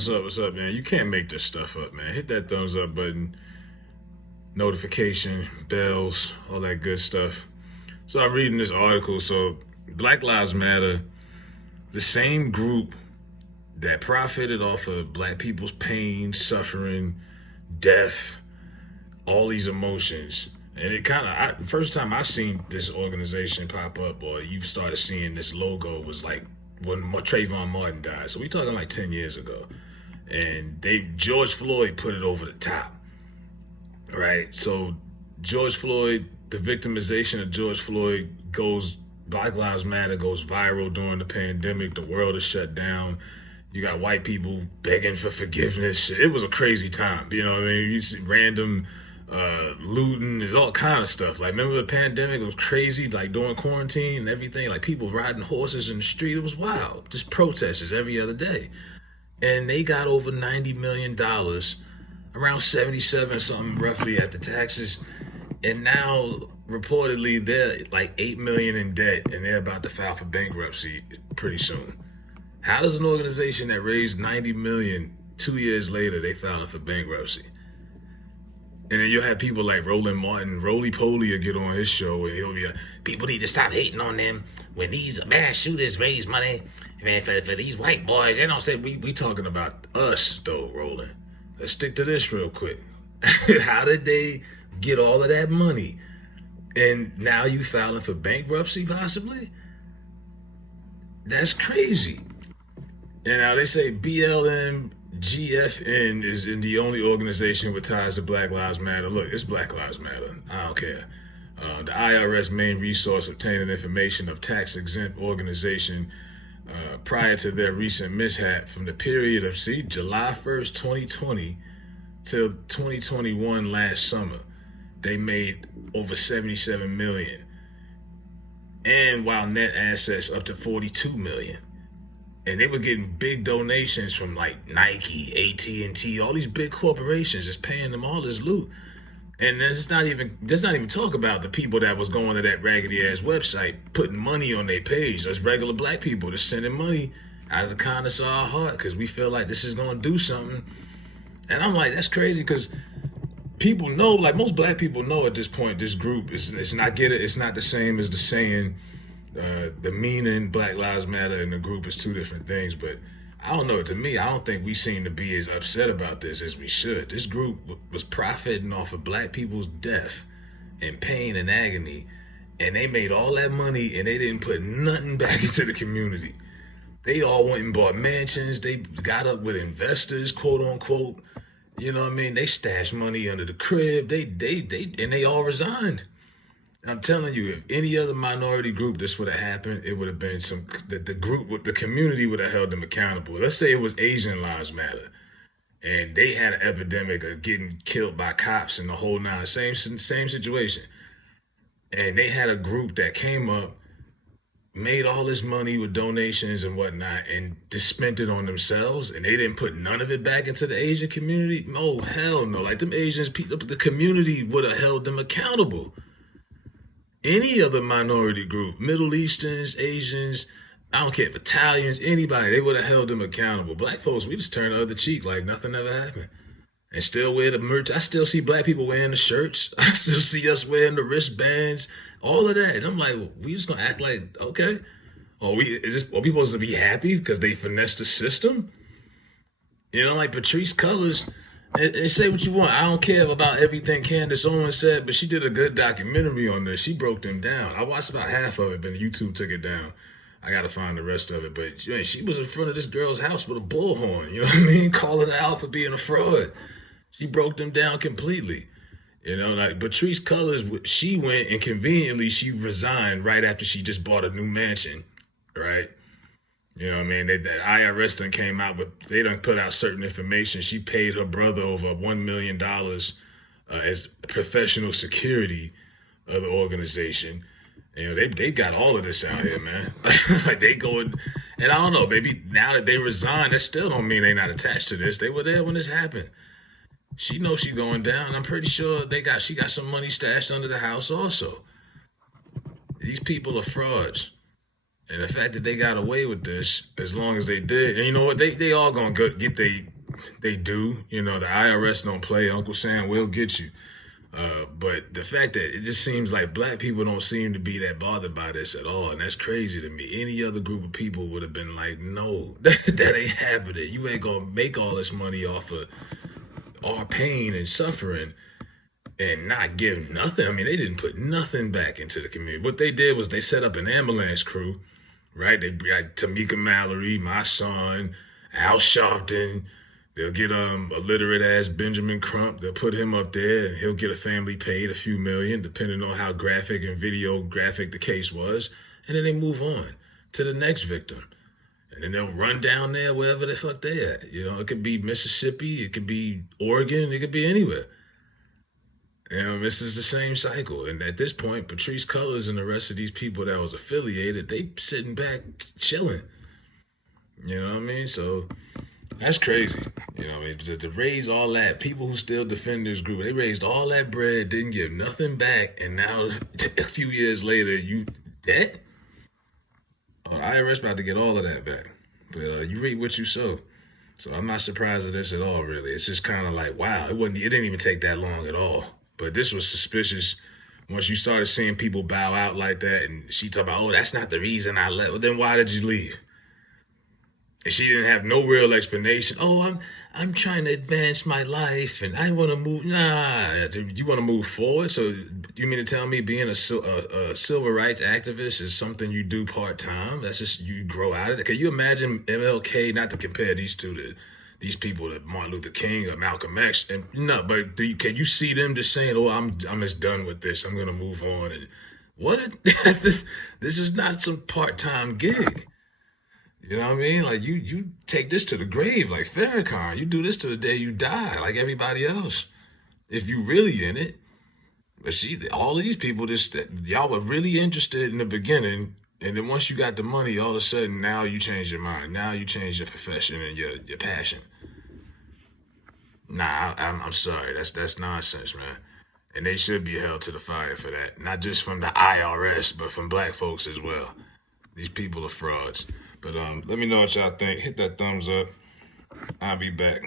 What's up? What's up, man? You can't make this stuff up, man. Hit that thumbs up button, notification, bells, all that good stuff. So I'm reading this article. So Black Lives Matter, the same group that profited off of black people's pain, suffering, death, all these emotions. And it kind of, first time I seen this organization pop up, or you started seeing this logo, was like when Trayvon Martin died. So we talking like 10 years ago. And George Floyd put it over the top, right? So George Floyd, the victimization of George Floyd Black Lives Matter goes viral during the pandemic. The world is shut down. You got white people begging for forgiveness. It was a crazy time. You know what I mean? You see random looting, there's all kind of stuff. Like, remember the pandemic? It was crazy, like during quarantine and everything, like people riding horses in the street. It was wild. Just protesters every other day. And they got over $90 million, around 77 something roughly at the taxes. And now reportedly they're like 8 million in debt, and they're about to file for bankruptcy pretty soon. How does an organization that raised 90 million 2 years later, they filing for bankruptcy? And then you'll have people like Roland Martin, Roly Poly will get on his show and he'll be like, people need to stop hating on them when these mass shooters raise money. Man, for these white boys. They don't say, we talking about us though, Roland. Let's stick to this real quick. How did they get all of that money? And now you filing for bankruptcy possibly? That's crazy. And now they say BLM GFN is in the only organization with ties to Black Lives Matter. Look, it's Black Lives Matter. I don't care. The IRS main resource obtaining information of tax-exempt organization prior to their recent mishap from the period of, July 1st, 2020 till 2021 last summer. They made over 77 million. And while net assets up to 42 million. And they were getting big donations from like Nike, AT&T, all these big corporations just paying them all this loot. And let's not even talk about the people that was going to that raggedy ass website, putting money on their page. Those regular black people just sending money out of the kindness of our heart because we feel like this is going to do something. And I'm like, that's crazy because people know, like most black people know at this point, this group is not the same as the saying, the meaning Black Lives Matter and the group is two different things. But I don't know, to me, I don't think we seem to be as upset about this as we should. This group was profiting off of black people's death and pain and agony, and they made all that money and they didn't put nothing back into the community. They all went and bought mansions. They got up with investors, quote unquote. You know what I mean? They stashed money under the crib. They all resigned. I'm telling you, if any other minority group this would have happened, it would have been the community would have held them accountable. Let's say it was Asian Lives Matter, and they had an epidemic of getting killed by cops and the whole nine, same situation. And they had a group that came up, made all this money with donations and whatnot, and just spent it on themselves, and they didn't put none of it back into the Asian community. Oh, hell no. Like them Asians, the community would have held them accountable. Any other minority group, Middle Easterns, Asians, I don't care if Italians, anybody, they would have held them accountable. Black folks, we just turn the other cheek like nothing ever happened. And still wear the merch. I still see black people wearing the shirts. I still see us wearing the wristbands, all of that. And I'm like, well, we just gonna act like, okay. Are we supposed to be happy because they finessed the system? You know, like Patrice Cullors, and say what you want. I don't care about everything Candace Owens said, but she did a good documentary on this. She broke them down. I watched about half of it, but YouTube took it down. I got to find the rest of it. But you know, she was in front of this girl's house with a bullhorn, you know what I mean? Calling her out for being a fraud. She broke them down completely. You know, like Patrice Cullors, she went and conveniently she resigned right after she just bought a new mansion, right? You know what I mean? The IRS done came out, but they done put out certain information. She paid her brother over $1 million as professional security of the organization. You know, they got all of this out here, man. Like they going, and I don't know, maybe now that they resigned, that still don't mean they not attached to this. They were there when this happened. She knows she going down. I'm pretty sure she got some money stashed under the house also. These people are frauds. And the fact that they got away with this as long as they did, and you know what, they all gonna get they do. You know, the IRS don't play. Uncle Sam will get you. But the fact that it just seems like black people don't seem to be that bothered by this at all, and that's crazy to me. Any other group of people would have been like, no, that ain't happening. You ain't gonna make all this money off of our pain and suffering and not give nothing. I mean, they didn't put nothing back into the community. What they did was they set up an ambulance crew, right? They got Tamika Mallory, my son, Al Sharpton. They'll get a literate ass Benjamin Crump. They'll put him up there, and he'll get a family paid a few million, depending on how graphic and videographic the case was. And then they move on to the next victim. And then they'll run down there wherever the fuck they at. You know, it could be Mississippi, it could be Oregon, it could be anywhere. You know, this is the same cycle. And at this point, Patrice Cullors and the rest of these people that was affiliated, they sitting back chilling. You know what I mean? So that's crazy. You know, I mean, to raise all that, people who still defend this group, they raised all that bread, didn't give nothing back, and now a few years later, you dead? Oh, the IRS about to get all of that back. But you reap what you sow. So I'm not surprised at this at all, really. It's just kind of like, wow, it didn't even take that long at all. But this was suspicious once you started seeing people bow out like that, and she talked about, oh, that's not the reason I left. Well, then why did you leave? And she didn't have no real explanation. Oh, I'm trying to advance my life, and I want to move. Nah, you want to move forward? So you mean to tell me being a civil rights activist is something you do part-time? That's just, you grow out of it? Can you imagine MLK, not to compare these two to these people, to Martin Luther King or Malcolm X, and no, but can you see them just saying, oh, I'm just done with this, I'm going to move on? And what? This is not some part-time gig. You know what I mean? Like, you take this to the grave like Farrakhan. You do this to the day you die, like everybody else, if you really in it. But see, all of these people, y'all were really interested in the beginning, and then once you got the money, all of a sudden, now you change your mind. Now you change your profession and your passion. Nah, I'm sorry. That's nonsense, man. And they should be held to the fire for that. Not just from the IRS, but from black folks as well. These people are frauds. But let me know what y'all think. Hit that thumbs up. I'll be back.